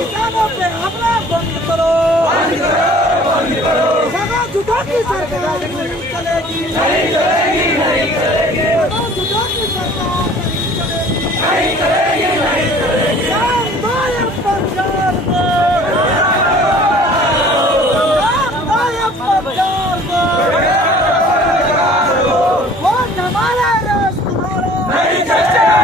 किसानों पे हमला बंद करो, जगह जुदा की सरकार नहीं चलेगी, नहीं चलेगी, नहीं चलेगी, जगह जुदा की सरकार नहीं चलेगी, नहीं चलेगी, जान दो पंजाब को, जान दो पंजाब को, वोट हमारा राज तुम्हारा नहीं चलेगा।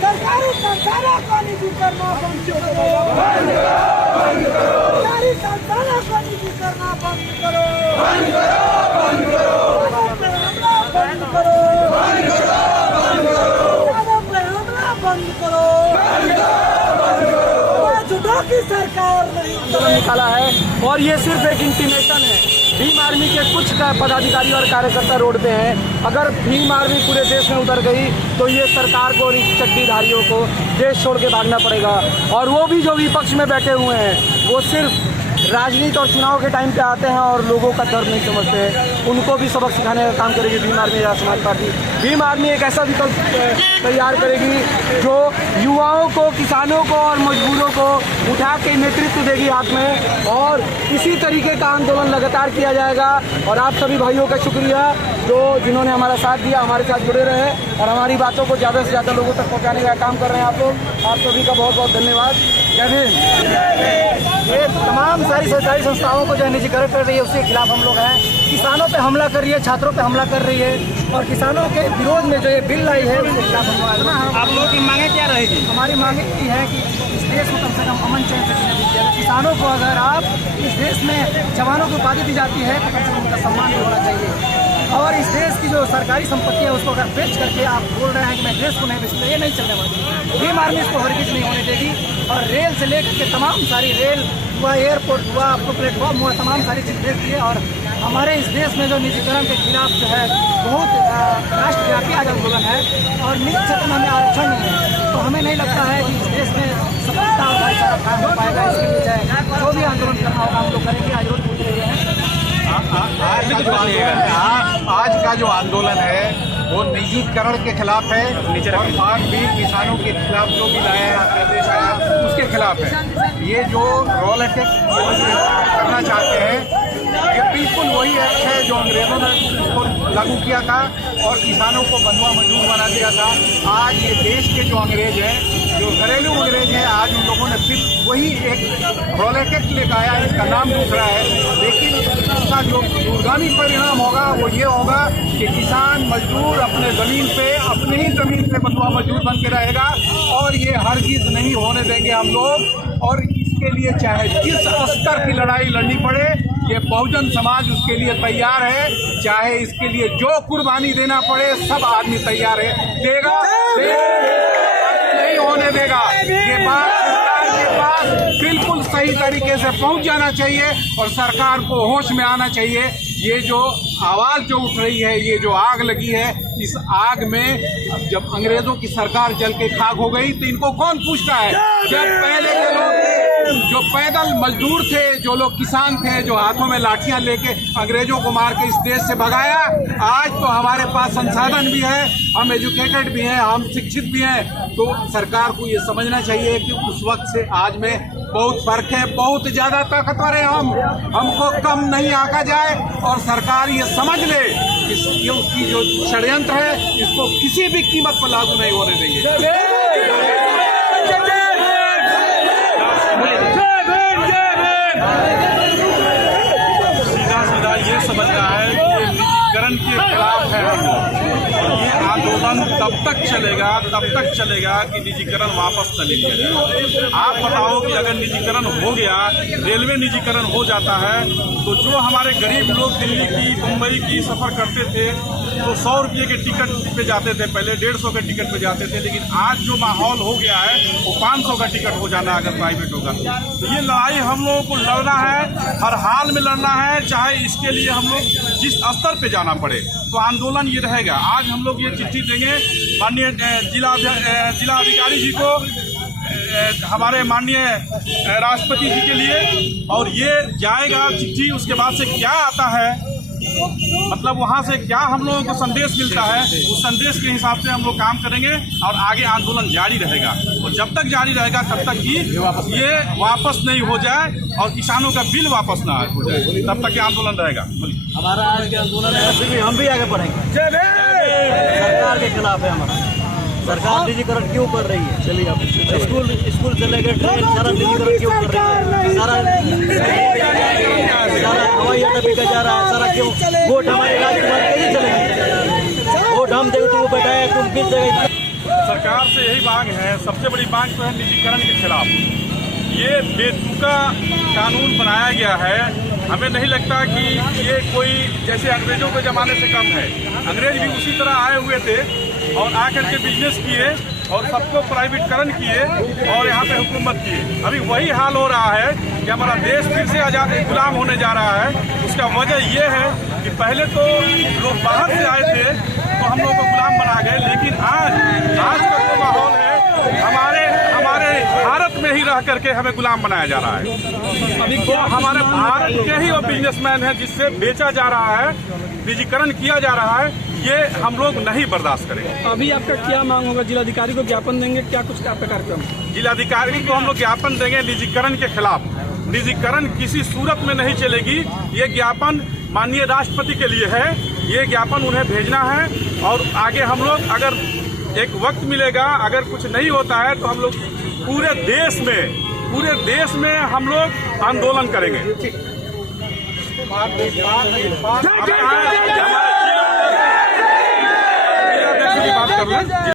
सरकारी संस्थानों को निजी करना बंद करो, सरकारी संस्थानों को निजी करना बंद करो, बंद करो, बंद करो, किसानों पे हमला बंद करो, जुटो की सरकार नहीं निकाला है। और ये सिर्फ एक इंटीमेशन है। भीम आर्मी के कुछ पदाधिकारी और कार्यकर्ता रोड पे हैं। अगर भीम आर्मी पूरे देश में उतर गई तो ये सरकार को और इस चड्डीधारियों को देश छोड़ के भागना पड़ेगा। और वो भी जो विपक्ष में बैठे हुए हैं वो सिर्फ राजनीति और चुनाव के टाइम पे आते हैं और लोगों का दर्द नहीं समझते हैं। उनको भी सबक सिखाने का काम करेगी भीम आर्मी या समाज पार्टी। भीम आर्मी एक ऐसा विकल्प तैयार करेगी जो युवाओं को, किसानों को और मजदूरों को उठा के नेतृत्व देगी हाथ में। और इसी तरीके का आंदोलन लगातार किया जाएगा। और आप सभी भाइयों का शुक्रिया जो जिन्होंने हमारा साथ दिया, हमारे साथ जुड़े रहे और हमारी बातों को ज़्यादा से ज़्यादा लोगों तक पहुँचाने का काम कर रहे हैं आप लोग। आप सभी का बहुत बहुत धन्यवाद। जय भीम। ये तमाम सारी सरकारी संस्थाओं को जो निजीकरण कर रही है उसके खिलाफ हम लोग हैं। किसानों पे हमला कर रही है, छात्रों पे हमला कर रही है और किसानों के विरोध में जो ये बिल लाई है उसके खिलाफ हम। आप लोगों की मांगे क्या रहेगी? हमारी मांगे ये है कि इस देश को कम से कम अमन चैन से जीने दीजिए। किसानों को अगर आप इस देश में जवानों को उपाधि दी जाती है तो कम से कम उनका सम्मान भी होना चाहिए। और इस देश की जो सरकारी संपत्ति है उसको अगर बेच करके आप बोल रहे हैं कि मैं देश को नहीं बेचूंगा, ये नहीं चलने वाली। भीम आर्मी इसको हरगिज नहीं होने देगी। और रेल से लेकर के तमाम सारी रेल हुआ, एयरपोर्ट हुआ, आपको प्लेटफॉर्म हुआ, तमाम सारी चीज़ देख ली है। और हमारे इस देश में जो निजीकरण के खिलाफ जो है बहुत राष्ट्रव्यापी आज आंदोलन है और निजी क्षेत्र में हमें आरक्षण नहीं है। तो हमें नहीं लगता है कि इस देश में सफलता और भाईचारा कायम हो पाएगा। इसके लिए चाहे जो भी आंदोलन करना होगा हम लोग करेंगे। आज रोज पूछ रहे हैं आज का जो आंदोलन है वो निजीकरण के खिलाफ है और आज भी किसानों के खिलाफ जो भी लाया आदेश आया उसके खिलाफ है। ये जो रोल अटैक करना चाहते हैं ये बिल्कुल वही एक्ट है जो अंग्रेजों ने इसको लागू किया था और किसानों को बंधुआ मजदूर बना दिया था। आज ये देश के जो अंग्रेज हैं, जो घरेलू अंग्रेज हैं, आज उन लोगों ने फिर वही एक रोल अटैक लेकर आया। इसका नाम दूसरा है, लेकिन इसका जो दूरगामी परिणाम होगा वो ये होगा कि किसान मजदूर अपने ज़मीन पे, अपने ही ज़मीन पे बंधुआ मजदूर बन के रहेगा और ये हरगिज़ नहीं होने देंगे हम लोग। और इसके लिए चाहे जिस स्तर की लड़ाई लड़नी पड़े ये बहुजन समाज उसके लिए तैयार है। चाहे इसके लिए जो कुर्बानी देना पड़े सब आदमी तैयार है, देगा, नहीं होने देगा। ये बात सरकार के पास बिल्कुल सही तरीके से पहुंच जाना चाहिए और सरकार को होश में आना चाहिए। ये जो आवाज़ जो उठ रही है, ये जो आग लगी है, इस आग में जब अंग्रेजों की सरकार जल के खाक हो गई तो इनको कौन पूछता है? जब पहले के लोग थे जो पैदल मजदूर थे, जो लोग किसान थे, जो हाथों में लाठियां लेके अंग्रेजों को मार के इस देश से भगाया। आज तो हमारे पास संसाधन भी है, हम एजुकेटेड भी हैं, हम शिक्षित भी हैं। तो सरकार को ये समझना चाहिए कि उस वक्त से आज में बहुत फर्क है, बहुत ज़्यादा ताकतवर है हम, हमको कम नहीं आंका जाए। और सरकार ये समझ ले कि उसकी जो षड्यंत्र है इसको किसी भी कीमत पर लागू नहीं होने देंगे। सीधा ये समझना है कि निजीकरण के खिलाफ है हम लोग। और ये आंदोलन तब तक चलेगा कि निजीकरण वापस व्यवस्था ले लिया जाए। आप बताओ कि अगर निजीकरण हो गया, रेलवे निजीकरण हो जाता है, तो जो हमारे गरीब लोग दिल्ली की, मुंबई की सफर करते थे तो 100 रुपये के टिकट पे जाते थे, पहले 150 के टिकट पे जाते थे, लेकिन आज जो माहौल हो गया है वो 500 का टिकट हो जाना अगर प्राइवेट होगा। तो ये लड़ाई हम लोगों को लड़ना है, हर हाल में लड़ना है, चाहे इसके लिए हम लोग जिस स्तर पे जाना पड़े। तो आंदोलन ये रहेगा। आज हम लोग ये चिट्ठी देंगे माननीय जिला अधिकारी जी को, हमारे माननीय राष्ट्रपति जी के लिए, और ये जाएगा चिट्ठी। उसके बाद से क्या आता है, मतलब वहाँ से क्या हम लोगों को संदेश मिलता है, उस संदेश के हिसाब से हम लोग काम करेंगे और आगे आंदोलन जारी रहेगा। और जब तक जारी रहेगा तब तक कि ये वापस नहीं हो जाए और किसानों का बिल वापस ना हो जाए, तब तक ये आंदोलन रहेगा। हमारा आज के आंदोलन है, फिर भी हम भी आगे बढ़ेंगे। सरकार के खिलाफ है हमारा। सरकार निजीकरण क्यों कर रही है? चलिए आप स्कूल से लेकर ट्रेन सारा निजीकरण क्यों कर रही है? सारा हवाई अड्डा बिका जा रहा है, सारा क्यों? वोट हमारे राजकुमार कैसे चलेंगे? वोट हम देंगे तुम बैठाए, तुम किस जगह? सरकार से यही मांग है, सबसे बड़ी मांग तो है निजीकरण के खिलाफ। ये बेतुका कानून बनाया गया है। हमें नहीं लगता कि ये कोई जैसे अंग्रेजों के ज़माने से कम है। अंग्रेज भी उसी तरह आए हुए थे और आकर के बिजनेस किए और सबको प्राइवेटकरण किए और यहाँ पे हुकूमत की। अभी वही हाल हो रहा है कि हमारा देश फिर से आज़ादी गुलाम होने जा रहा है। उसका वजह ये है कि पहले तो लोग बाहर से आए थे तो हम लोग को गुलाम बना गए, लेकिन आज का जो माहौल है हमारे भारत में ही रह करके हमें गुलाम बनाया जा रहा है। अभी तो हमारे भारत के ही वो बिजनेसमैन है जिससे बेचा जा रहा है, निजीकरण किया जा रहा है, ये हम लोग नहीं बर्दाश्त करेंगे। अभी आपका क्या मांग होगा? जिलाधिकारी को ज्ञापन देंगे, क्या कुछ आपका कार्यक्रम? जिलाधिकारी को हम लोग ज्ञापन देंगे निजीकरण के खिलाफ। निजीकरण किसी सूरत में नहीं चलेगी। ये ज्ञापन माननीय राष्ट्रपति के लिए है, ये ज्ञापन उन्हें भेजना है। और आगे हम लोग अगर एक वक्त मिलेगा, अगर कुछ नहीं होता है तो हम लोग पूरे देश में हम लोग आंदोलन करेंगे। बात कर रहे हैं।